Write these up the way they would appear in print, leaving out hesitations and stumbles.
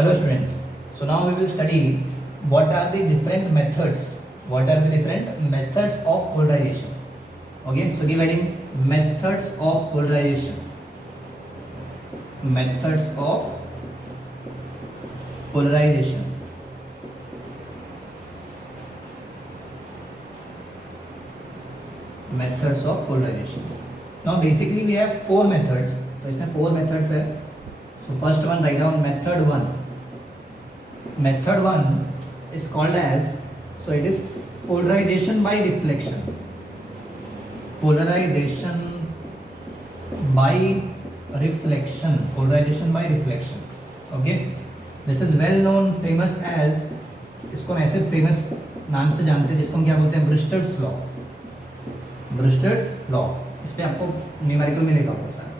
Hello students. So now we will study what are the different methods. What are the different methods of polarization? Okay. So dividing methods of polarization. Methods of polarization. Methods of polarization. Now basically we have four methods. तो इसमें four methods है. So first one, write down method one. Method one is called as, so it is polarization by reflection. Polarization by reflection. Polarization by reflection. Okay. This is well known, famous as, इसको हम ऐसे famous नाम से जानते हैं जिसको हम क्या बोलते हैं, ब्रिस्टर्स लॉ. ब्रिस्टर्स लॉ. इस पे आपको न्यूमेरिकल मिलेगा बहुत सारा.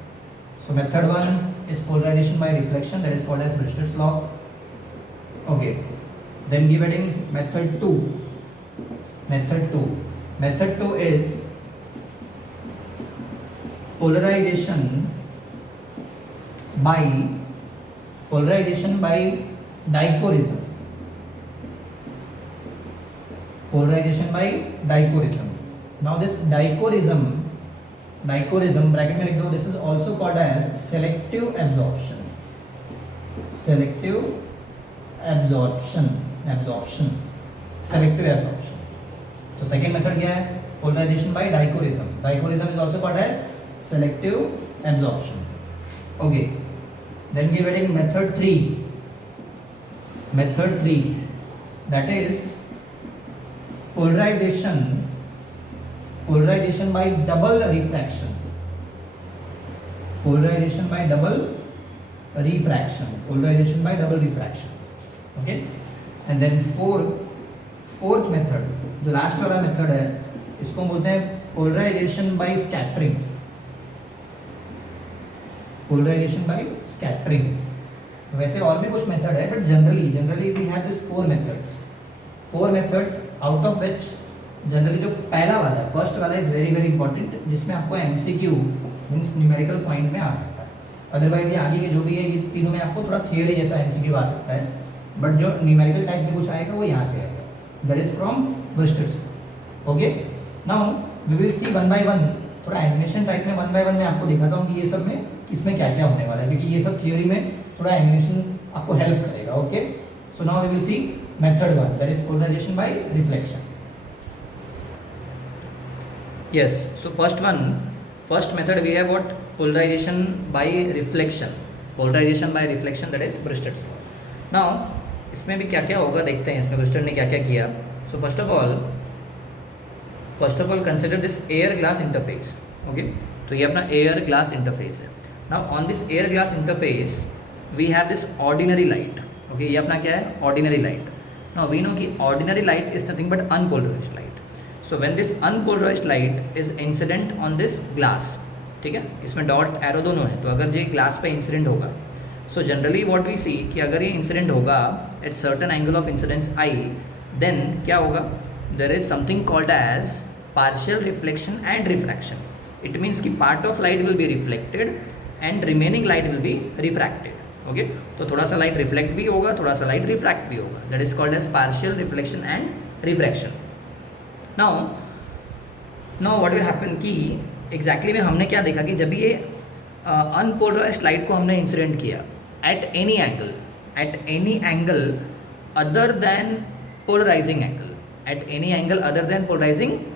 So method one is polarization by reflection, that is called as Bristol's law. Okay. Then give heading method two. Method two. Method two is polarization by dichroism. Polarization by dichroism. Now this dichroism bracket में लिख दो. This is also called as selective absorption. Selective absorption. Selective absorption. तो second method क्या है? Polarization by dichroism. Dichroism is also called as selective absorption. Okay. Then give heading method three. Method three, that is polarization by double refraction. Polarization by double refraction. Okay. And then fourth method, जो last वाला method है, इसको बोलते हैं polarization by scattering. Polarization by scattering. वैसे और भी कुछ मेथड है, but generally we have this four methods out of which generally जो पहला वाला है, फर्स्ट वाला इज वेरी वेरी इंपॉर्टेंट, जिसमें आपको एमसीक्यू मींस न्यूमेरिकल पॉइंट में आ सकता है. अदरवाइज ये आगे के जो भी है ये तीनों में आपको थोड़ा थियरी जैसा एमसीक्यू आ सकता है, बट जो न्यूमेरिकल टाइप में कुछ आएगा वो यहाँ से आएगा. That is from Brewster's. Okay. Now we will see one by one. थोड़ा एनिमेशन टाइप में वन बाय वन में आपको दिखाता हूँ कि ये सब में किसमें क्या क्या होने वाला है, क्योंकि ये सब थियोरी में थोड़ा एनिमेशन आपको हेल्प करेगा. Okay. So now we will see method one, that is polarization by reflection. Yes, so first method we have what? Polarization by reflection. Polarization by reflection, that is Bristol's law. Now इसमें भी क्या क्या होगा देखते हैं, इसमें Bristol ने क्या क्या किया. So first of all consider this air glass interface. Okay, तो ये अपना air glass interface है. Now on this air glass interface we have this ordinary light. Okay, ये अपना क्या है, ordinary light. Now we know कि ordinary light is nothing but unpolarized light. So when this unpolarized light is incident on this glass, ठीक है, इसमें dot arrow दोनों है, तो अगर ये ग्लास पे इंसिडेंट होगा, so generally what we see कि अगर ये इंसिडेंट होगा at certain angle of incidence i, then क्या होगा, there is something called as partial reflection and refraction. It means कि part of light will be reflected and remaining light will be refracted. Okay. तो थोड़ा सा light reflect भी होगा, थोड़ा सा लाइट रिफ्रैक्ट भी होगा. That is called as partial reflection and refraction. Now what will happen कि एग्जैक्टली में हमने क्या देखा कि जब ये अनपोलराइज्ड लाइट को हमने इंसिडेंट किया at any angle other than polarizing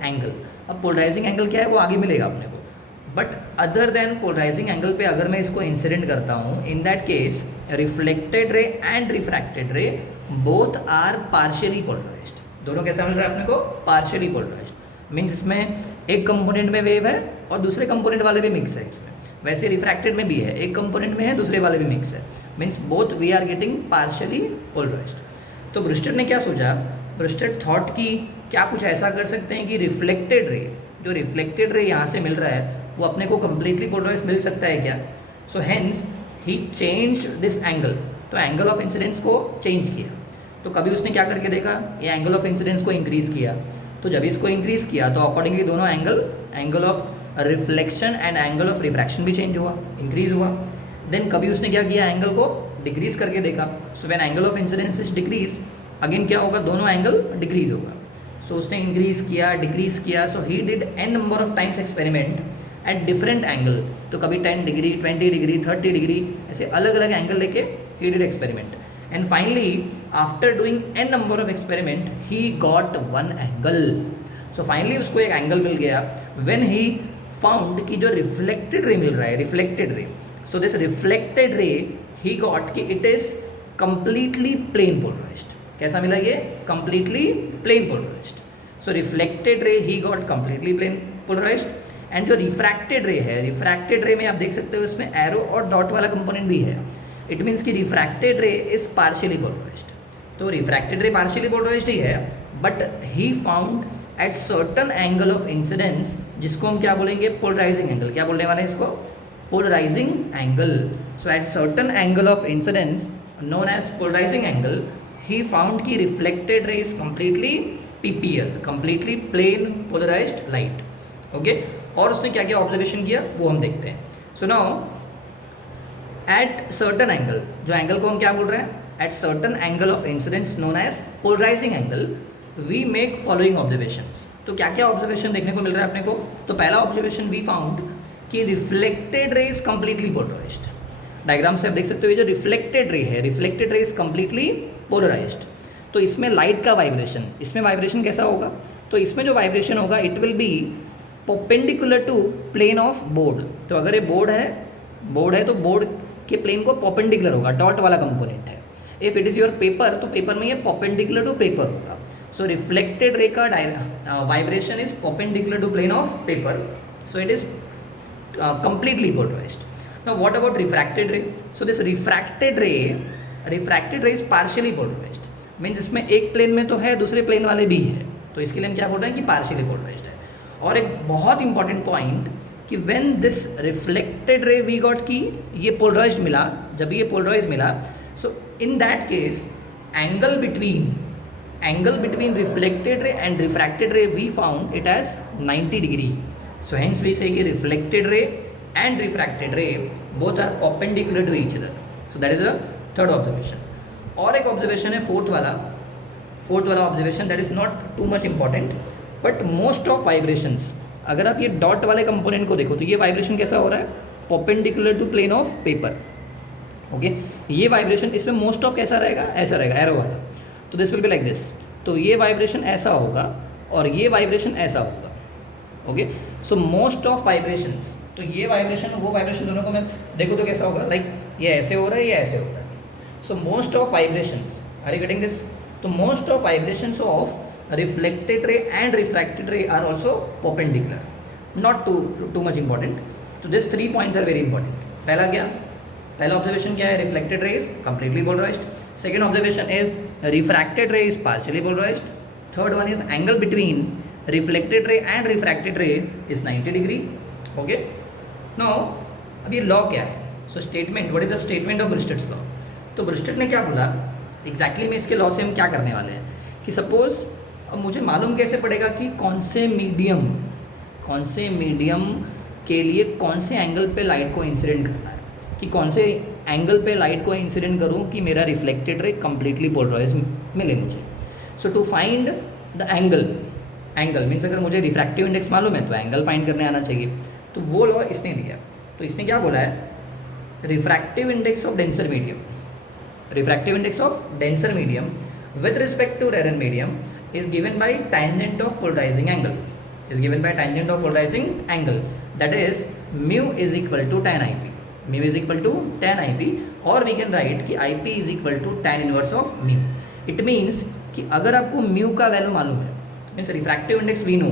angle, अब पोलराइजिंग एंगल क्या है वो आगे मिलेगा अपने को, but other than polarizing angle पे अगर मैं इसको इंसिडेंट करता हूँ, in that case reflected ray and refracted ray both are partially polarized. दोनों कैसा मिल रहा है अपने को, पार्शियली पोलराइज्ड. मीन्स इसमें एक कंपोनेंट में वेव है और दूसरे कंपोनेंट वाले भी मिक्स है. इसमें वैसे रिफ्रैक्टेड में भी है, एक कंपोनेंट में है दूसरे वाले भी मिक्स है. Means both we are getting partially polarized. तो ब्रिस्टर ने क्या सोचा, ब्रिस्टर थॉट कि क्या कुछ ऐसा कर सकते हैं कि रिफ्लेक्टेड रे यहाँ से मिल रहा है वो अपने को कम्प्लीटली पोलराइज मिल सकता है क्या. So hence he change this angle. तो एंगल ऑफ इंसिडेंस को चेंज किया. तो कभी उसने क्या करके देखा, ये एंगल ऑफ इंसिडेंस को इंक्रीज़ किया, तो जब इसको इंक्रीज़ किया तो अकॉर्डिंगली दोनों angle of reflection and angle of refraction भी चेंज हुआ, इंक्रीज हुआ. देन कभी उसने क्या किया, एंगल को डिक्रीज करके देखा. So when angle of incidence is decrease, again क्या होगा, दोनों एंगल डिक्रीज होगा. सो उसने इंक्रीज किया, डिक्रीज किया. So he did an number of times experiment at different angle. तो कभी 10 डिग्री, 20 डिग्री, 30 डिग्री, ऐसे अलग अलग एंगल लेके he did experiment. And finally after doing an number of experiment he got one angle. So finally उसको एक angle मिल गया when he found कि जो रिफ्लेक्टेड रे मिल रहा है, रिफ्लेक्टेड रे. सो this reflected ray he got कि it is completely plane polarized. कैसा मिला ये, completely plane polarized. So reflected ray he got completely plane polarized. And जो रिफ्रैक्टेड रे है, रिफ्रैक्टेड रे में आप देख सकते हो इसमें एरो और डॉट वाला कंपोनेंट भी है. इट मीन्स कि refracted ray is partially polarized. तो रिफ्रैक्टेड रे पार्शियली पोलराइज्ड ही है, but he found at certain angle of incidence, जिसको हम क्या बोलेंगे, पोलराइजिंग एंगल. क्या बोलने वाले हैं इसको, polarizing angle. So at certain angle of incidence known as polarizing angle, he found कि reflected ray is completely PPL, completely plain polarized light. Okay? और उसने क्या क्या ऑब्जर्वेशन किया वो हम देखते हैं. So now at certain angle, जो एंगल को हम क्या बोल रहे हैं, at certain angle of incidence known as polarizing angle, we make following observations. तो क्या क्या ऑब्जर्वेशन देखने को मिल रहा है अपने को. तो पहला ऑब्जर्वेशन वी फाउंड कि reflected ray is completely polarized. Diagram से आप देख सकते हो, ये जो रिफ्लेक्टेड रे है, reflected ray is completely polarised. तो इसमें लाइट का वाइब्रेशन, इसमें वाइब्रेशन कैसा होगा, तो इसमें जो वाइब्रेशन होगा it will be perpendicular to plane of board. तो अगर ये बोर्ड है तो बोर्ड के प्लेन को परपेंडिकुलर होगा, डॉट वाला कंपोनेंट है. If it is your paper, तो पेपर में ये परपेंडिकुलर टू पेपर होगा. सो रिफ्लेक्टेड रे का vibration is perpendicular to plane of paper. So it is completely polarized. Now what about refracted ray? So this refracted ray is partially polarized. Means इसमें एक plane में तो है, दूसरे plane वाले भी है. तो इसके लिए हम क्या बोल रहे हैं कि पार्शियली पोलराइज्ड है. और एक बहुत इंपॉर्टेंट पॉइंट कि when this reflected ray we got की ये पोलराइज्ड मिला, जब ये पोलराइज्ड मिला, so in that case angle between reflected ray and refracted ray we found it as 90 degree. So hence we say कि reflected ray and refracted ray both are perpendicular to each other. So that is a third observation. और एक observation है fourth वाला observation that is not too much important, but most of vibrations, अगर आप ये dot वाले component को देखो तो ये vibration कैसा हो रहा है, perpendicular to plane of paper. Okay? ये vibration इसमें most of कैसा रहेगा, ऐसा रहेगा arrow वाला. तो this will be like this. तो ये vibration ऐसा होगा और ये vibration ऐसा होगा. Okay, so most of vibrations, तो ये वाइब्रेशन वो वाइब्रेशन दोनों को मैं देखो तो कैसा होगा, लाइक ये ऐसे हो रहा है, ये ऐसे हो रहा है. So most of vibrations, are you getting this? तो most of vibrations of reflected ray and refracted ray are also perpendicular. Not too much important. तो this 3 points are very important. पहला ऑब्जर्वेशन क्या है, reflected ray is completely polarized. Second observation is refracted ray is partially polarized. Third one is angle between reflected ray and refracted ray is 90 degree. Okay, now अब ये law क्या है, so statement, what is the statement of Brewster's law. तो Brewster ने क्या बोला exactly में, इसके लॉ से हम क्या करने वाले हैं कि सपोज अब मुझे मालूम कैसे पड़ेगा कि कौन से मीडियम के लिए कौन से एंगल पे लाइट को इंसिडेंट करना है, कि कौन से एंगल पे लाइट को इंसिडेंट करूँ कि मेरा रिफ्लेक्टेड रे कंप्लीटली पोलराइज मिले मुझे. So to find the angle means अगर मुझे रिफ्रैक्टिव इंडेक्स मालूम है तो एंगल फाइंड करने आना चाहिए. तो वो लॉ इसने दिया. तो इसने क्या बोला है, refractive index of denser medium with respect to rare medium is given by tangent of polarizing angle, that is mu is equal to tan ip, और वी कैन राइट कि ip is equal to tan inverse of mu. It means कि अगर आपको mu का value मालूम है, means refractive index we know,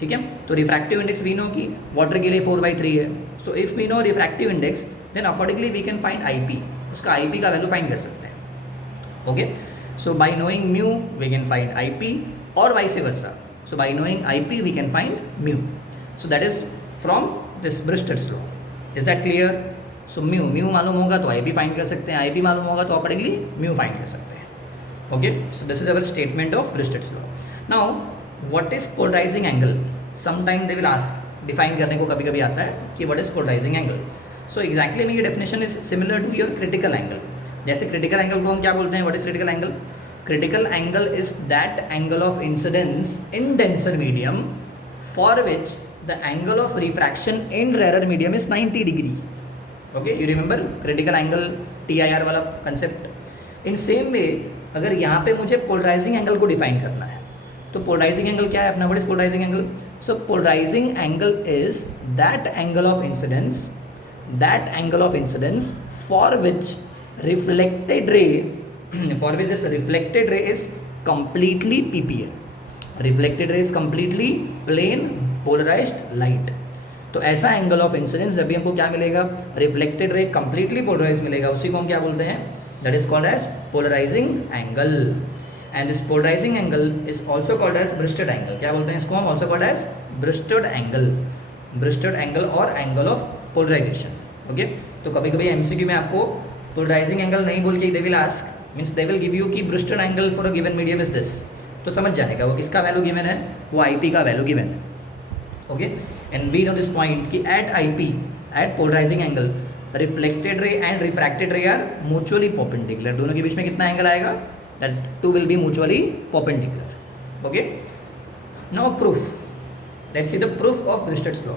ठीक है, तो रिफ्रैक्टिव इंडेक्स वी नो कि वाटर के लिए 4/3 है. So if we know refractive index then accordingly we can find IP, उसका आईपी का वैल्यू फाइंड कर सकते हैं. Okay, so by knowing mu we can find IP और vice versa. So by knowing IP we can find mu. So that is from this Brewster's law. Is that clear? So mu मालूम होगा तो IP find कर सकते हैं, IP मालूम होगा तो अकॉर्डिंगली म्यू फाइंड कर सकते हैं. Okay, so this is our statement of Brewster's law. Now, what is polarizing angle? Sometime they will ask, define करने को कभी कभी आता है कि what is polarizing angle. So exactly मेरी definition is similar to your critical angle. जैसे critical angle को हम क्या बोलते हैं, what is critical angle? Critical angle is that angle of incidence in denser medium for which the angle of refraction in rare medium is 90 degree. Okay, you remember critical angle TIR वाला concept. In same way अगर यहाँ पे मुझे polarising angle को define करना है, तो polarising angle क्या है अपना, what is polarizing angle? So polarizing angle is that angle of incidence for which reflected ray for which this reflected ray is completely PPL. reflected ray is completely plane polarized light. तो ऐसा angle of incidence जब भी हमको क्या मिलेगा, reflected ray completely polarise मिलेगा, उसी को हम क्या बोलते हैं, that is called as polarizing angle. And this polarizing angle is also called as Brewster's angle. क्या बोलते हैं इसको हम? Also called as Brewster's angle और एंगल ऑफ पोलराइजेशन. ओके, तो कभी कभी MCQ में आपको पोलराइजिंग एंगल नहीं बोल के they will ask, means they will give you कि Brewster angle for a given medium is this. तो समझ जाने का वो किसका वैल्यू गिवन है, वो IP का वैल्यू गिवन है. Okay, and we know this point कि at IP, at polarizing angle, reflected ray and refracted ray are mutually perpendicular. दोनों के बीच में कितना एंगल आएगा, that too will be mutually perpendicular. Okay, now proof, let's see the proof of Brewster's law.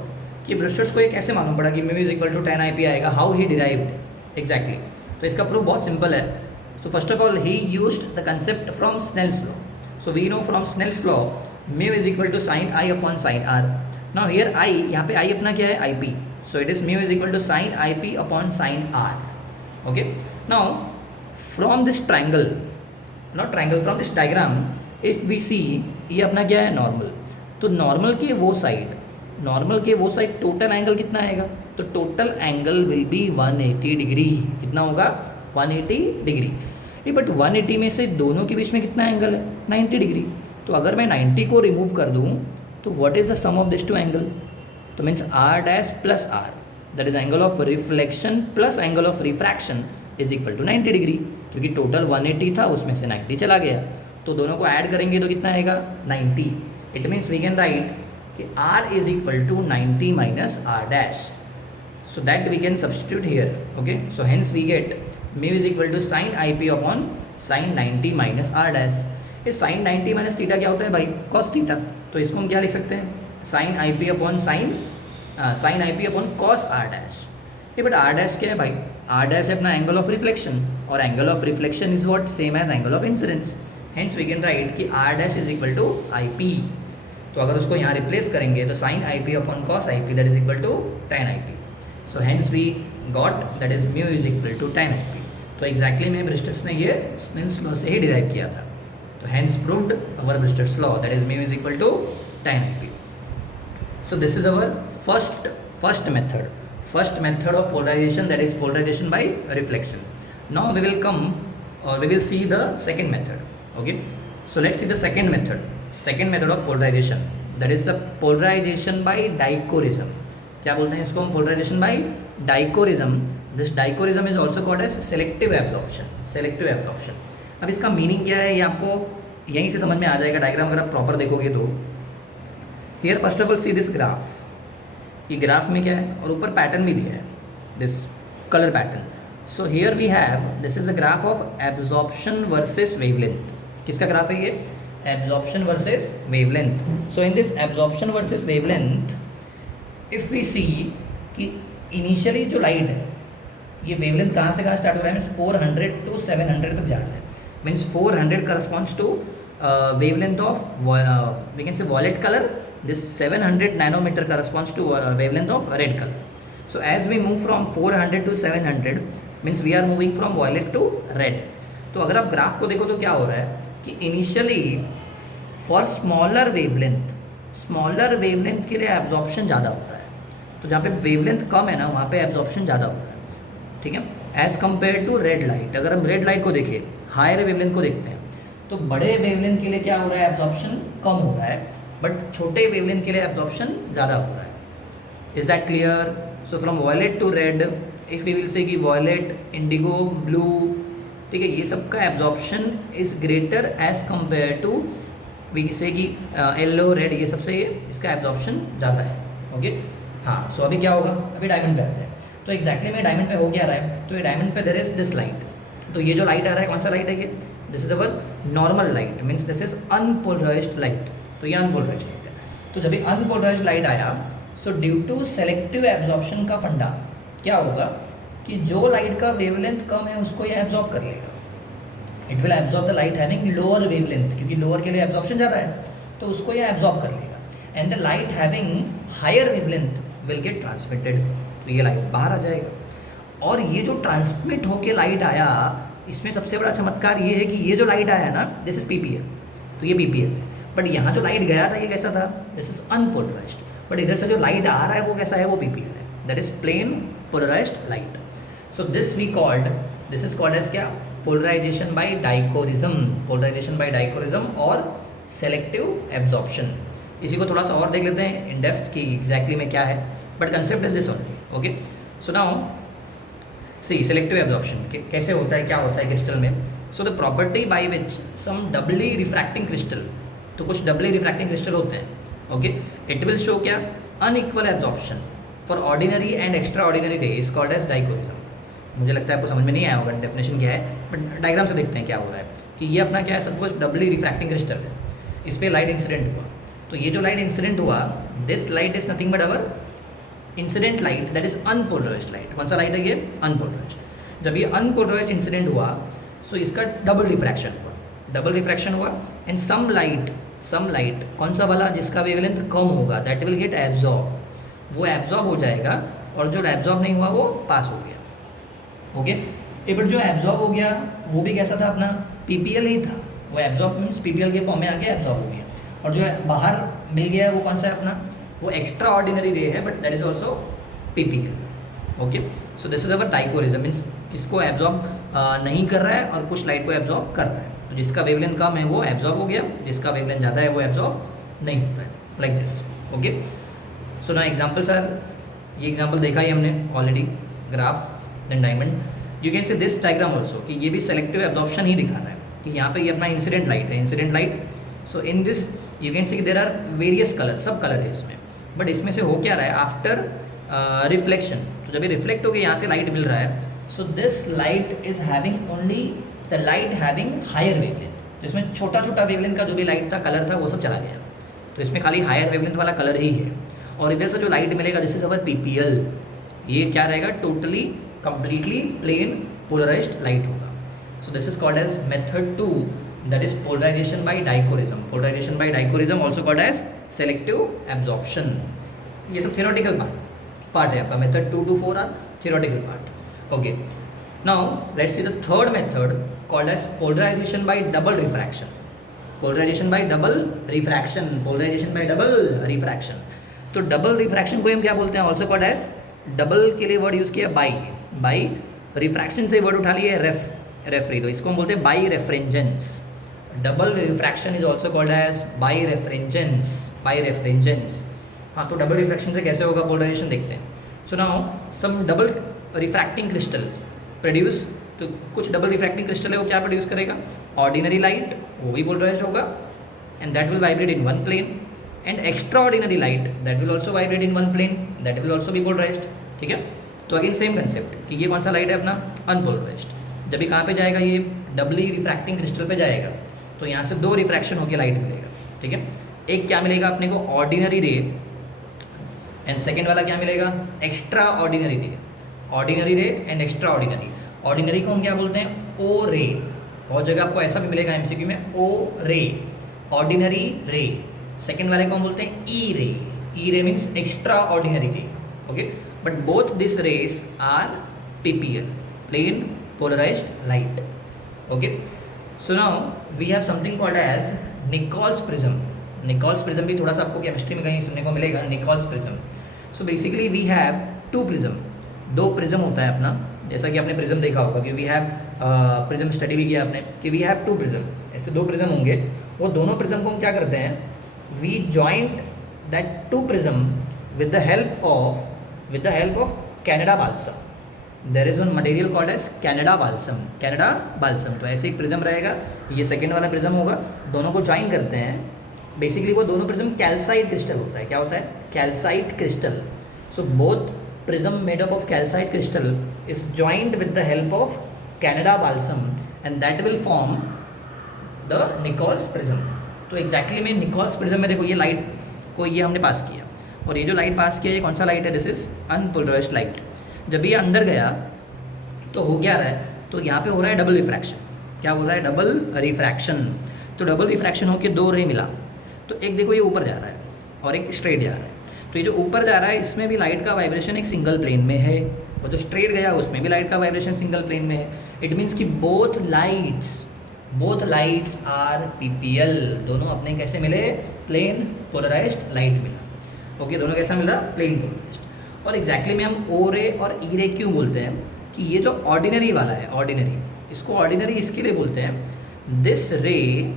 कि Brewster's को ये कैसे मालूम पड़ा कि mu is equal to tan IP आएगा, हाउ ही डिराइव्ड एग्जैक्टली. तो इसका प्रूफ बहुत सिंपल है. So first of all he used the concept from Snell's law. So we know from Snell's law mu is equal to sin I upon sin R. Now here I, यहाँ पे I अपना क्या है, IP. So it is mu is equal to sin IP upon sin R. Okay, now from this triangle, not triangle, from this diagram if we see, ये अपना क्या है, normal. तो नॉर्मल के वो साइड टोटल एंगल कितना आएगा, तो total angle will be 180 degree. कितना होगा, 180 डिग्री. ये बट 180 में से दोनों के बीच में कितना एंगल है, 90 डिग्री. तो अगर मैं 90 को रिमूव कर दूँ तो what is the sum of this two angle, तो means R' plus R, that is angle of reflection plus angle of refraction is equal to 90 degree. क्योंकि टोटल 180 था, उसमें से 90 चला गया, तो दोनों को ऐड करेंगे तो कितना आएगा, 90. It means we can write कि R is equal to 90 minus R'. So that we can substitute here. Okay, so hence we get mu is equal to sin IP upon sin 90 minus R'. ये sin 90 minus theta क्या होता है भाई, cos theta. तो इसको हम क्या लिख सकते हैं, sin IP upon sin IP upon cos R'. ये बट R' क्या है भाई, R' है अपना एंगल ऑफ रिफ्लेक्शन, और angle of reflection is what, same as angle of incidence. Hence we can write कि R' is equal to IP. तो अगर उसको यहाँ रिप्लेस करेंगे तो sin IP upon cos IP that is equal to tan IP. So hence we got that is mu is equal to tan IP. तो exactly में ब्रिस्टेड्स ने ये स्नेल्स लॉ से ही डिराइव किया था. तो hence proved our Brewster's law that is mu is equal to tan IP. So this is our first method of polarization, that is polarization by reflection. Now we will come or we will see the second method. Okay, so let's see the second method of polarization, that is the polarization by dichroism. क्या बोलते हैं इसको हम, polarization by dichroism. This dichroism is also called as selective absorption. अब इसका meaning क्या है ये आपको यहीं से समझ में आ जाएगा. डायग्राम अगर आप प्रॉपर देखोगे तो here first of all see this graph. ये ग्राफ में क्या है, और ऊपर पैटर्न भी दिया है, this colour pattern. So here we have, this is a graph of absorption versus wavelength. किसका ग्राफ है ये, absorption versus wavelength. So in this absorption versus wavelength if we see कि इनिशियली जो लाइट है, ये वेवलेंथ कहाँ से कहाँ स्टार्ट हो रहा है, मीन्स 400 टू 700 तक जा रहा है. Means 400 corresponds to wavelength of we can say violet colour. This 700 nanometre corresponds to wavelength of red colour. So as we move from 400 to 700 means we are moving from violet to red. तो अगर आप graph को देखो तो क्या हो रहा है कि इनिशियली फॉर स्मॉलर वेवलेंथ के लिए एब्जॉर्प्शन ज़्यादा हो रहा है. तो जहाँ पे वेवलेंथ कम है ना, वहाँ पे एब्जॉर्प्शन ज़्यादा हो रहा है. ठीक है, as compare to red light. अगर हम रेड लाइट को देखें, हायर वेवलेंथ को देखते हैं, तो बड़े वेवलेंथ के लिए क्या हो रहा है, एब्जॉर्प्शन कम हो रहा है, बट छोटे वेवलेंथ के लिए एब्जॉर्प्शन ज़्यादा हो रहा है. Is that clear? So from violet to red, if we will say कि वॉयलेट, इंडिगो, ब्लू, ठीक है, ये सब का absorption is greater as compare to we say कि येलो, रेड, ये सबसे इसका एब्जॉर्प्शन ज़्यादा है. ओके, हाँ. सो अभी क्या होगा, अभी डायमंड पे आते हैं. तो एग्जैक्टली में डायमंड पे हो क्या रहा है, तो ये डायमंड पे देयर इज दिस लाइट. तो ये जो लाइट आ रहा है कौन सा लाइट है ये, this is our normal light, means this is unpolarised light, तो ये अनपोलराइज्ड लाइट है। तो जब ये अनपोलराइज्ड लाइट आया, so due to selective absorption का फंडा क्या होगा कि जो लाइट का वेवलेंथ कम है उसको ये एब्जॉर्ब कर लेगा, it will absorb the light having lower wavelength, क्योंकि लोअर के लिए एब्जॉर्प्शन ज़्यादा है तो उसको ये एब्जॉर्ब कर लेगा, and the light having higher wavelength will get transmitted, तो ये लाइट बाहर आ जाएगा। और ये जो ट्रांसमिट होके लाइट आया, इसमें सबसे बड़ा चमत्कार ये है कि ये जो लाइट आया ना, दिस इज पीपीएल, तो ये पीपीएल है, बट यहाँ जो लाइट गया था ये कैसा था, दिस इज अनपोलराइज्ड, बट इधर से जो लाइट आ रहा है वो कैसा है, वो पीपीएल है, that is plane polarised light. So this we called, this is called as क्या, polarization by dichroism, polarization by dichroism और सेलेक्टिव एब्जॉर्प्शन। इसी को थोड़ा सा और देख लेते हैं इन डेप्थ कि एग्जैक्टली में क्या है, but concept is this only, okay. So now see selective absorption कैसे होता है, क्या होता है क्रिस्टल में। So the property by which some doubly refracting crystal, तो कुछ डबली रिफ्रैक्टिंग क्रिस्टल होते हैं, ओके, इट विल शो क्या, unequal absorption for ordinary and extraordinary rays called as dichroism. मुझे लगता है आपको समझ में नहीं आया होगा डेफिनेशन क्या है, बट डायग्राम से देखते हैं क्या हो रहा है कि ये अपना क्या है, सब कुछ डबली रिफ्रैक्टिंग क्रिस्टल है, इस पर लाइट इंसिडेंट हुआ, तो ये जो लाइट इंसिडेंट हुआ, this light is nothing but our incident light, that is unpolarised light. कौन सा लाइट है ये, अनपोलराइज्ड। जब ये अनपोलराइज्ड इंसिडेंट हुआ, सो इसका डबल रिफ्रैक्शन हुआ, डबल रिफ्रैक्शन हुआ, एंड सम लाइट कौन सा वाला, जिसका वेवलेंथ कम होगा, दैट विल गेट एब्जॉर्ब, वो एब्जॉर्ब हो जाएगा, और जो एब्जॉर्ब नहीं हुआ वो पास हो गया, ओके। बट जो एब्जॉर्ब हो गया वो भी कैसा था, अपना पीपीएल ही था, वो एब्जॉर्ब मीन्स पीपीएल के फॉर्म में आके एब्जॉर्ब हो गया, और जो बाहर मिल गया वो कौन सा है अपना, वो एक्स्ट्रा ऑर्डिनरी रे है, but that is also PPL, okay. So this is our dichroism, means किसको एब्जॉर्ब नहीं कर रहा है और कुछ लाइट को एब्जॉर्ब कर रहा है, तो जिसका वेवलेंथ कम है वो एब्जॉर्ब हो गया, जिसका वेवलेंथ ज़्यादा है वो एब्जॉर्ब नहीं हो रहा है, लाइक दिस, ओके। सो ना एग्जाम्पल सर, ये एग्जाम्पल देखा ही हमने already, graph then diamond, you can say this diagram also कि ये भी सेलेक्टिव एब्जॉर्प्शन ही दिखा रहा है कि यहाँ पे ये अपना इंसिडेंट लाइट है, incident light. So in this you can see there are various colour, सब कलर है इसमें, बट इसमें से हो क्या रहा है, आफ्टर रिफ्लेक्शन, तो जब ये रिफ्लेक्ट होकर यहाँ से लाइट मिल रहा है, so this light is having only the light having higher wavelength, तो इसमें छोटा छोटा वेवलेंथ का जो भी लाइट था, कलर था, वो सब चला गया, तो इसमें खाली हायर वेवलेंथ वाला कलर ही है। और इधर से जो लाइट मिलेगा, दिस इज अवर पीपीएल, ये क्या रहेगा, totally completely plane polarised light होगा। So this is called as method 2, that is polarization by dichroism, polarization by dichroism also called as selective absorption. ये सब थियोरेटिकल पार्ट है आपका, method 2 to 4 are theoretical part, okay. Now let's see the third method called as polarization by double refraction, polarization by double refraction, polarization by double refraction. तो double refraction को हम क्या बोलते हैं, ऑल्सो कॉल्ड एज, डबल के लिए word use किया bi, refraction से वर्ड उठा लिए रेफरी, तो इसको हम बोलते हैं birefringence. Double refraction is also called as birefringence. हाँ, तो डबल रिफ्रैक्शन से कैसे होगा पोलराइजेशन देखते हैं। So now some double refracting crystal produce, तो कुछ डबल रिफ्रैक्टिंग क्रिस्टल है वो क्या प्रोड्यूस करेगा, ऑर्डिनरी लाइट, वो भी पोलराइज्ड होगा, and that will vibrate in one plane, and extraordinary light that will also vibrate in one plane, that will also be polarized, ठीक है। तो अगेन सेम कंसेप्ट कि ये कौन सा लाइट है अपना, अनपोलराइज्ड। जब ये कहाँ पे जाएगा, ये डबली रिफ्रैक्टिंग क्रिस्टल पे जाएगा, तो यहाँ से 2 रिफ्रैक्शन होकर लाइट मिलेगा, ठीक है। एक क्या मिलेगा अपने को, ऑर्डिनरी रे, एंड सेकेंड वाला क्या मिलेगा, एक्स्ट्रा ऑर्डिनरी रे, ऑर्डिनरी रे एंड एक्स्ट्रा ऑर्डिनरी। ऑर्डिनरी को हम क्या बोलते हैं, ओ रे, बहुत जगह आपको ऐसा भी मिलेगा एमसीक्यू में, ओ रे, ऑर्डिनरी रे। सेकेंड वाले को हम बोलते हैं E ray means extraordinary ray, okay. But both this rays are PPL, plane polarised light, okay. So now we have something called as Nicol's prism. Nicol's prism भी थोड़ा सा आपको केमिस्ट्री में कहीं सुनने को मिलेगा, Nicol's prism. So basically we have 2 prism, 2 prism होता है अपना, जैसा कि आपने प्रिज्म देखा होगा कि वी हैव प्रिज्म स्टडी भी किया आपने कि वी हैव 2 प्रिज्म, ऐसे 2 प्रिज्म होंगे। वो दोनों प्रिज्म को हम क्या करते हैं, we joint that 2 prism with the help of Canada balsam. There is one material called as Canada balsam. तो ऐसे एक प्रिज्म रहेगा, ये सेकेंड वाला प्रिज्म होगा, दोनों को ज्वाइन करते हैं। बेसिकली वो दोनों प्रिज्म कैल्साइट क्रिस्टल होता है, क्या होता है, calcite crystal. So both prism made up of calcite crystal is joint with the help of Canada balsam and that will form the Nichols prism. तो एग्जैक्टली में निकोल्स प्रिज्म में देखो ये लाइट को ये हमने पास किया, और ये जो लाइट पास किया ये कौन सा लाइट है, दिस इज अनपोलराइज्ड लाइट। जब ये अंदर गया तो हो क्या रहा है, तो यहाँ पे हो रहा है डबल रिफ्रैक्शन। क्या हो रहा है, डबल रिफ्रैक्शन। तो डबल रिफ्रैक्शन होकर दो रे मिला, तो एक देखो ये ऊपर जा रहा है और एक स्ट्रेट जा रहा है। तो ये जो ऊपर जा रहा है इसमें भी लाइट का वाइब्रेशन एक सिंगल प्लेन में है, और जो स्ट्रेट गया उसमें भी लाइट का वाइब्रेशन सिंगल प्लेन में है। इट मीन्स कि बोथ लाइट्स आर पीपीएल। दोनों अपने कैसे मिले, प्लेन पोलराइज्ड लाइट मिला। ओके, दोनों कैसा मिला, प्लेन पोलराइज्ड। और एग्जैक्टली में हम ओ रे और ई रे क्यों बोलते हैं कि ये जो ऑर्डिनरी वाला है, ऑर्डिनरी, इसको ऑर्डिनरी इसके लिए बोलते हैं, दिस रे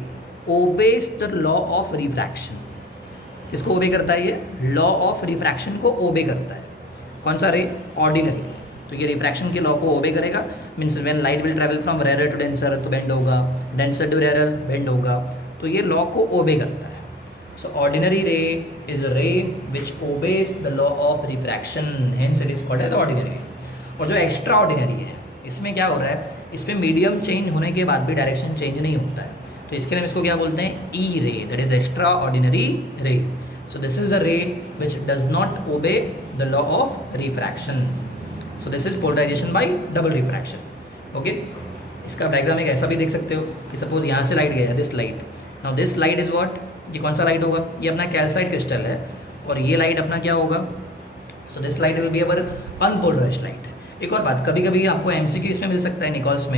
obeys the law of refraction. किसको ओबे करता है, ये लॉ ऑफ रिफ्रैक्शन को ओबे करता है। कौन सा रे, ऑर्डिनरी। तो ये रिफ्रैक्शन के लॉ को ओबे करेगा, means when light will travel from rare to denser तो बेंड होगा, डेंसर टू रेयर बेंड होगा, तो ये लॉ को ओबे करता है। सो ऑर्डिनरी रे is a ray which obeys the law of refraction, hence it is called as ordinary. और जो एक्स्ट्रा ऑर्डिनरी है, इसमें क्या हो रहा है, इसमें मीडियम चेंज होने के बाद भी डायरेक्शन चेंज नहीं होता है, तो इसके लिए हम इसको क्या बोलते हैं, ई रे, दैट इज एक्स्ट्रा ऑर्डिनरी रे। सो this is a ray which does not obey the law of refraction. So this is polarization by double refraction. Okay, इसका डायग्राम एक ऐसा भी देख सकते हो कि सपोज यहाँ से लाइट गया, this light, now this light is what, ये कौन सा लाइट होगा, ये अपना कैल्साइट क्रिस्टल है, और ये लाइट अपना क्या होगा, so this light will be our unpolarised light. एक और बात, कभी कभी आपको एमसीक्यू इसमें मिल सकता है निकोल्स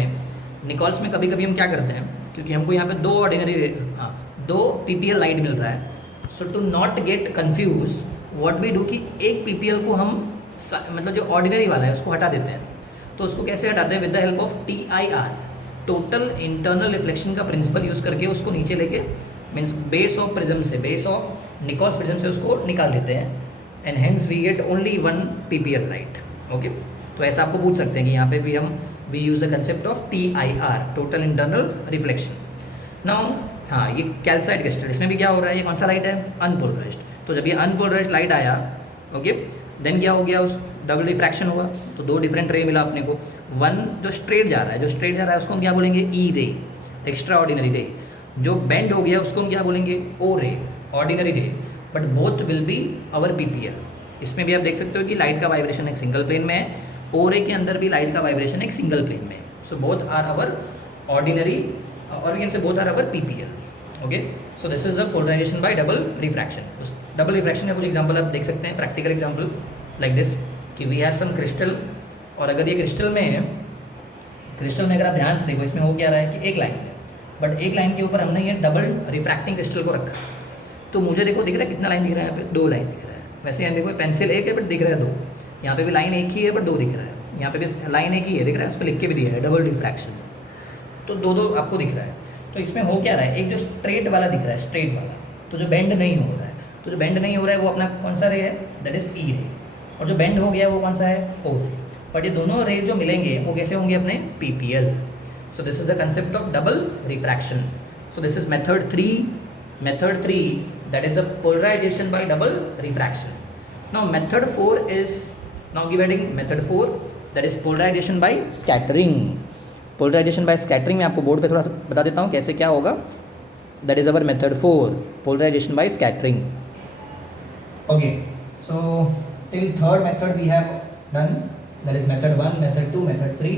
में कभी कभी हम क्या करते हैं, क्योंकि हमको यहाँ पे दो ऑर्डिनरी दो पीपीएल लाइट मिल रहा है, so to not get confuse what we do कि एक पीपीएल को हम मतलब जो ऑर्डिनरी वाला है उसको हटा देते हैं। तो उसको कैसे हटाते हैं, with the help of TIR, total internal reflection का प्रिंसिपल यूज़ करके उसको नीचे लेके, मीन्स बेस ऑफ प्रिज्म से, बेस ऑफ निकोल्स प्रिज्म से उसको निकाल देते हैं, and hence we get only one PPL light. Okay, तो ऐसा आपको पूछ सकते हैं कि यहाँ पे भी हम we use the concept of TIR, total internal reflection. Now हाँ, ये कैल्साइट क्रिस्टल, इसमें भी क्या हो रहा है, ये कौन सा लाइट है, अनपोलराइज्ड। तो जब ये अनपोलराइज्ड लाइट आया, ओके, देन क्या हो गया, उस डबल रिफ्रैक्शन हुआ, तो दो डिफरेंट रे मिला अपने को। वन जो स्ट्रेट जा रहा है, उसको हम क्या बोलेंगे, ई रे, एक्स्ट्रा ऑर्डिनरी रे। जो बेंड हो गया उसको हम क्या बोलेंगे, ओ रे, ऑर्डिनरी रे। But both will be our PPL. इसमें भी आप देख सकते हो कि लाइट का वाइब्रेशन एक सिंगल प्लेन में है, ओ रे के अंदर भी लाइट का वाइब्रेशन एक सिंगल प्लेन में है। So both are our ordinary, और we can say both are our PPL. Okay, so this is the polarization by double refraction. उस डबल रिफ्रैक्शन का कुछ एग्जांपल आप देख सकते हैं, प्रैक्टिकल एग्जांपल लाइक दिस, कि वी हैव सम क्रिस्टल, और अगर ये क्रिस्टल में अगर आप ध्यान से देखो, इसमें हो क्या रहा है कि एक लाइन है, बट एक लाइन के ऊपर हमने ये डबल रिफ्रैक्टिंग क्रिस्टल को रखा। तो मुझे देखो दिख रहा है कितना लाइन दिख रहा है, यहाँ पे दो लाइन दिख रहा है। वैसे यहाँ देखो पेंसिल एक है बट दिख रहा है दो, यहाँ पे भी लाइन एक ही है बट दो दिख रहा है, यहाँ पे भी लाइन एक ही है दिख रहा है, उस पर लिख के भी दिया है डबल रिफ्रैक्शन, तो दो दो आपको दिख रहा है। तो इसमें हो क्या रहा है, एक जो स्ट्रेट वाला दिख रहा है, स्ट्रेट वाला, तो जो बेंड नहीं हो रहा है, तो जो बेंड नहीं हो रहा है वो अपना कौन सा रे है, दैट इज ई रे, और जो बेंड हो गया है वो कौन सा है, ओ रे। बट ये दोनों रे जो मिलेंगे वो कैसे होंगे, अपने PPL. So this is the concept of double refraction. So this is method 3, that is the polarization by double refraction. Now method 4 is, now give heading method 4, that is polarization by scattering. Polarization by scattering मैं आपको board पे थोड़ा सा बता देता हूँ कैसे क्या होगा। That is our method 4, polarization by scattering. Okay, so till third method we have done, that is method 1, method 2, method 3.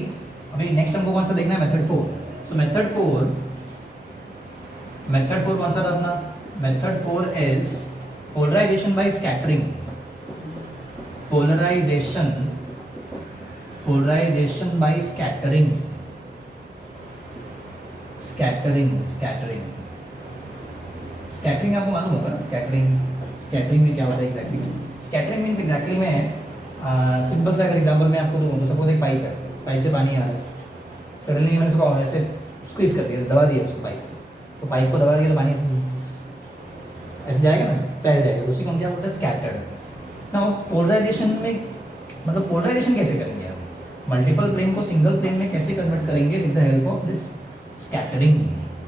अभी next हमको कौन सा देखना है, method 4. So method 4 कौन सा था अपना, method 4 is polarization by scattering. Polarization by scattering. Scattering आपको मालूम होगा, scattering में क्या होता है exactly? Scattering means exactly में सिंपल सा अगर एग्जाम्पल मैं आपको दूँ, तो सपोज एक पाइप है, पाइप से पानी आ रहा है, सडनली मैंने उसको ऐसे स्क्वीज कर दिया, दबा दिया उसको पाइप, तो पाइप को दबा दिया तो पानी ऐसे जाएगा ना, फैल जाएगा, उसी को हम क्या बोलते हैं, स्कैटर्ड। नाउ पोलराइजेशन में, मतलब पोलराइजेशन कैसे करेंगे हम, मल्टीपल प्लेन को सिंगल प्लेन में कैसे कन्वर्ट करेंगे with the help of this scattering.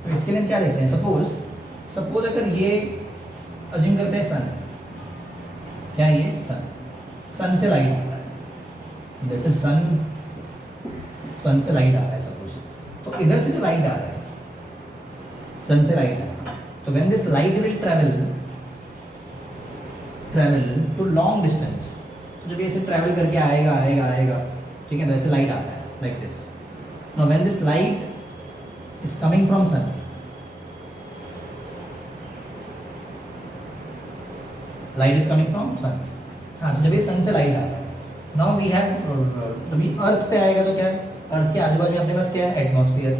तो इसके लिए हम क्या लेते हैं, सपोज अगर ये अज्यूम करते हैं सन, क्या ये सन से लाइट आ रहा है, जैसे सन से लाइट आ रहा है सपोज, तो इधर से जो लाइट आ रहा है, सन से लाइट आ रहा है, तो when this light will travel to long distance, तो जब ये ऐसे ट्रैवल करके आएगा आएगा आएगा, ठीक है, तो ऐसे लाइट आ रहा है like this. Now when this light is coming from sun, light is coming from sun, हाँ, तो जब ये सन से लाइट आ रहा है, नाउ वी हैव, तभी अर्थ पे आएगा तो क्या है, अर्थ के आजू बाजू अपने पास क्या है, एटमॉस्फेयर.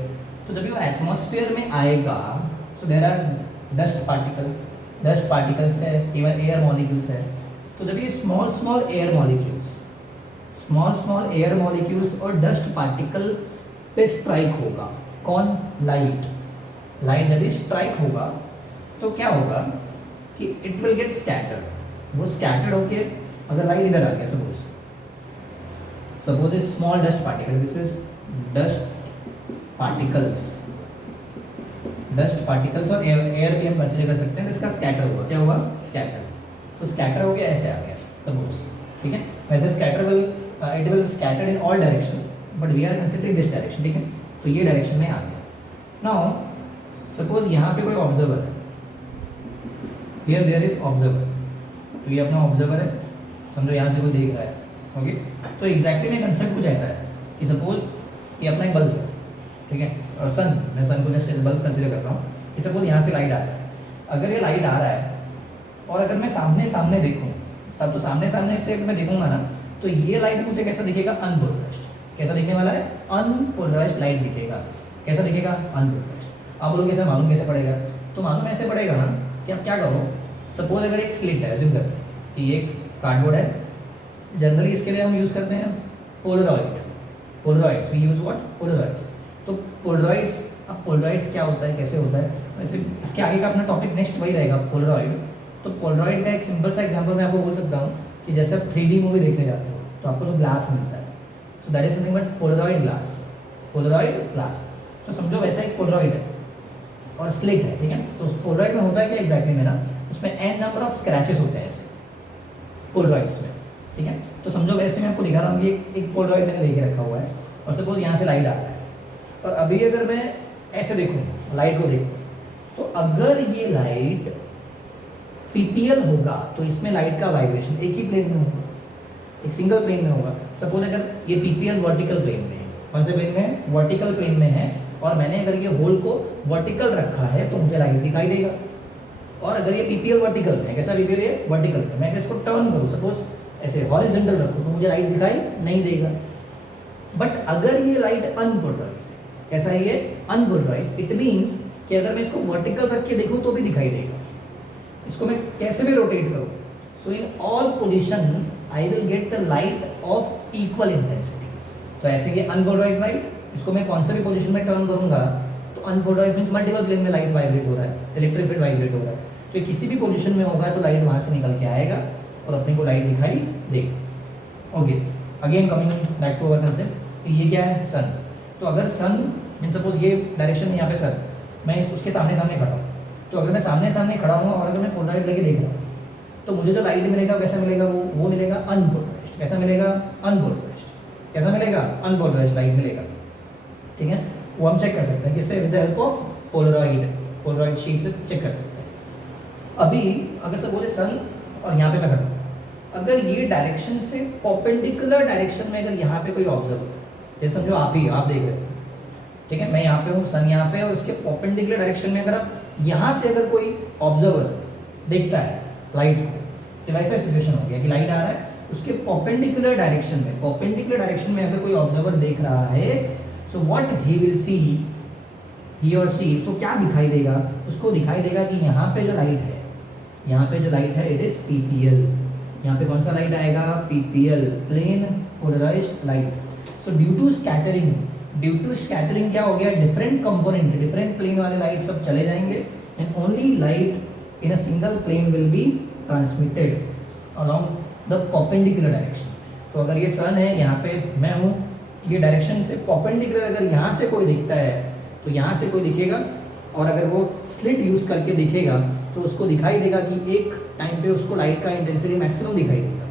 तो जब ये एटमॉस्फेयर में आएगा, so there are dust particles है, इवन एयर मॉलिक्यूल्स है. तो जब ये स्मॉल एयर मॉलिक्यूल्स और डस्ट पार्टिकल पे स्ट्राइक होगा, कौन, लाइट जब स्ट्राइक होगा तो क्या होगा कि इट विल गेट स्कैटर्ड. वो स्कैटर्ड होके, अगर लाइट इधर आ गया, suppose A small dust particle, this is dust particles और एयर भी हम कंसिडर कर सकते हैं. तो इसका स्कैटर हुआ, क्या हुआ, स्कैटर. तो स्कैटर हो गया, ऐसे आ गया सपोज, ठीक है. वैसे scatter it will scatter in all direction, but we are considering this direction, ठीक है. तो ये डायरेक्शन में आ गया. नाउ सपोज यहाँ पे कोई ऑब्जर्वर है, हियर देयर इज ऑब्जर्वर, तो ये अपना ऑब्जर्वर है, समझो यहाँ से कोई देख रहा है, ओके. तो एग्जैक्टली में कंसेप्ट कुछ ऐसा है कि सपोज ये अपना एक बल्ब है, ठीक है, और मैं सन को जस्ट बल्ब कंसिडर कर रहा हूँ कि सपोज यहाँ से लाइट आ रहा है. अगर ये लाइट आ रहा है और अगर मैं सामने देखूँ, सब तो सामने से मैं देखूंगा ना, तो ये लाइट मुझे कैसा दिखेगा, अनपोलराइज्ड. कैसा दिखने वाला है, अनपोलराइज्ड लाइट दिखेगा. कैसा दिखेगा, अनपोलराइज्ड. आप बोलोगे कैसे मालूम, कैसे पड़ेगा, तो मालूम ऐसे पड़ेगा ना कि आप क्या करो, सपोज अगर एक स्लिट है, जिम करते हैं कि ये कार्डबोर्ड है, जनरली इसके लिए हम यूज़ करते हैं polaroids. We use what, polaroids. तो पोलराइड्स, अब पोलराइड्स क्या होता है, कैसे होता है, वैसे इसके आगे का अपना टॉपिक नेक्स्ट वही रहेगा, पोलराइड. तो पोलराइड का एक सिंपल सा एग्जांपल मैं आपको बोल सकता हूँ कि जैसे आप 3D मूवी देखने जाते हो तो आपको जो ग्लास मिलता है, सो that is something but Polaroid glass. तो समझो वैसा एक पोलराइड है और स्लिट है, ठीक है. तो उस पोलराइड में होता है क्या एग्जैक्टली में ना, उसमें n नंबर ऑफ स्क्रैचेस होते हैं ऐसे पोलराइड्स में, ठीक है. तो समझो वैसे मैं आपको दिखा रहा हूँ कि एक पोलराइड मैंने लेके रखा हुआ है और सपोज यहाँ से लाइट आ रहा है, और अभी अगर मैं ऐसे देखूँ, लाइट को देखूँ, तो अगर ये लाइट पीपीएल होगा तो इसमें लाइट का वाइब्रेशन एक ही प्लेन में होगा, एक सिंगल प्लेन में होगा. सपोज अगर ये पीपीएल वर्टिकल प्लेन में है, कौन से प्लेन में है, वर्टिकल प्लेन में है, और मैंने अगर ये होल को वर्टिकल रखा है तो मुझे लाइट दिखाई देगा. और अगर ये पीपीएल वर्टिकल में है, कैसा पीपीएल है, वर्टिकल में, मैं इसको टर्न करूँ, सपोज ऐसे हॉरिजॉन्टल रखूँ, तो मुझे लाइट दिखाई नहीं देगा. बट अगर ये लाइट अनपोलराइज है, कैसा है ये, अनपोलराइज, इट मीन्स कि अगर मैं इसको वर्टिकल रख के देखूँ तो भी दिखाई देगा, इसको मैं कैसे भी रोटेट करूँ, so in all position I will get the light of equal intensity. तो ऐसे ये अनपोलराइज लाइट, इसको मैं कौन सा भी पोजीशन में टर्न करूंगा तो अनपोलराइज मीन्स मल्टीपल प्लेन में लाइट वाइब्रेट हो रहा है, इलेक्ट्रिक फील्ड वाइब्रेट हो रहा है. तो ये किसी भी पोजीशन में होगा तो लाइट वहाँ से निकल के आएगा और अपने को लाइट दिखाई देगा. Okay, again coming back to our concept, ये क्या है, सन. तो अगर सन मीन सपोज ये डायरेक्शन में यहाँ पे सन, मैं उसके सामने खड़ा हूँ, तो अगर मैं सामने खड़ा हूँ और अगर मैं पोलराइड लेके देख रहा हूँ तो मुझे जो लाइट मिलेगा कैसा मिलेगा, वो मिलेगा अनपोलराइज्ड. कैसा मिलेगा, अनपोलराइज्ड. कैसा मिलेगा, अनपोलराइज्ड लाइट मिलेगा, ठीक है. वो हम चेक कर सकते हैं किससे, with the help of Polaroid sheet से चेक कर सकते हैं. अभी अगर सब बोले सन और यहाँ पे मैं खड़ा हूँ, अगर ये डायरेक्शन से परपेंडिकुलर डायरेक्शन में अगर यहाँ पे कोई ऑब्जर्वर, जैसे समझो आप देख रहे हो, ठीक है, मैं यहाँ पे हूँ, सन यहाँ पे, और उसके परपेंडिकुलर डायरेक्शन में अगर आप यहाँ से अगर कोई ऑब्जर्वर देखता है लाइट को, तो वैसा सिचुएशन हो गया कि लाइट आ रहा है, उसके परपेंडिकुलर डायरेक्शन में अगर कोई ऑब्जर्वर देख रहा है, so what he will see, ही और सी, सो क्या दिखाई देगा, उसको दिखाई देगा कि यहाँ पे जो लाइट है इट इज पीपीएल. यहाँ पे कौन सा लाइट आएगा, PPL, plane polarised light. So due to scattering क्या हो गया, डिफरेंट कंपोनेंट, डिफरेंट प्लेन वाले लाइट सब चले जाएंगे and only light in a single plane will be transmitted along the perpendicular direction. तो अगर ये सन है, यहाँ पे मैं हूँ, ये डायरेक्शन से परपेंडिकुलर अगर यहाँ से कोई दिखता है तो यहाँ से कोई दिखेगा, और अगर वो स्लिट यूज़ करके दिखेगा तो उसको दिखाई देगा कि एक टाइम पे उसको लाइट का इंटेंसिटी मैक्सिमम दिखाई देगा.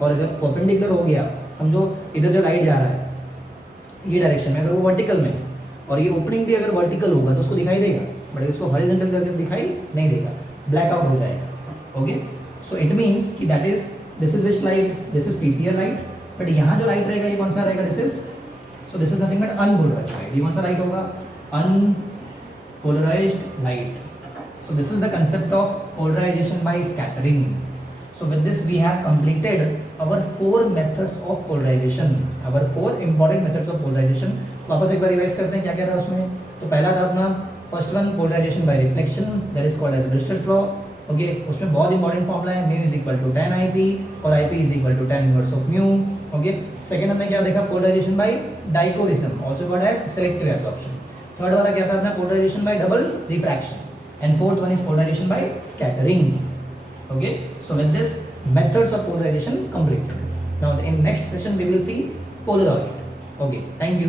और अगर परपेंडिकुलर हो गया, समझो इधर जो लाइट जा रहा है ये डायरेक्शन में, अगर वो वर्टिकल में है और ये ओपनिंग भी अगर वर्टिकल होगा तो उसको दिखाई देगा, बट इसको हॉरिजॉन्टल करके दिखाई नहीं देगा, ब्लैक आउट हो जाएगा। ओके, सो इट मीन्स कि that is this is which light, this is PPR light, but यहाँ जो लाइट रहेगा ये कौन सा रहेगा, this is, so this is nothing but unpolarised light. ये कौन सा लाइट होगा, unpolarised light. So this is the concept of polarization by scattering. So with this we have completed our 4 methods of polarization, our 4 important methods of polarization. वापस एक बार revise करते हैं क्या क्या था उसमें। तो पहला था अपना first one polarization by reflection, that is called as Brewster's law. Okay, उसमें बहुत इंपॉर्टेंट फॉर्मूला है, mu is equal to tan IP और IP is equal to tan inverse of mu. Okay, second हमने क्या देखा, polarization by dichroism, also called as selective absorption. Third वाला क्या था अपना, polarization by double refraction, and fourth one is polarization by scattering. Okay, so with this methods of polarization complete. Now in next session we will see Polaroid. Okay, thank you.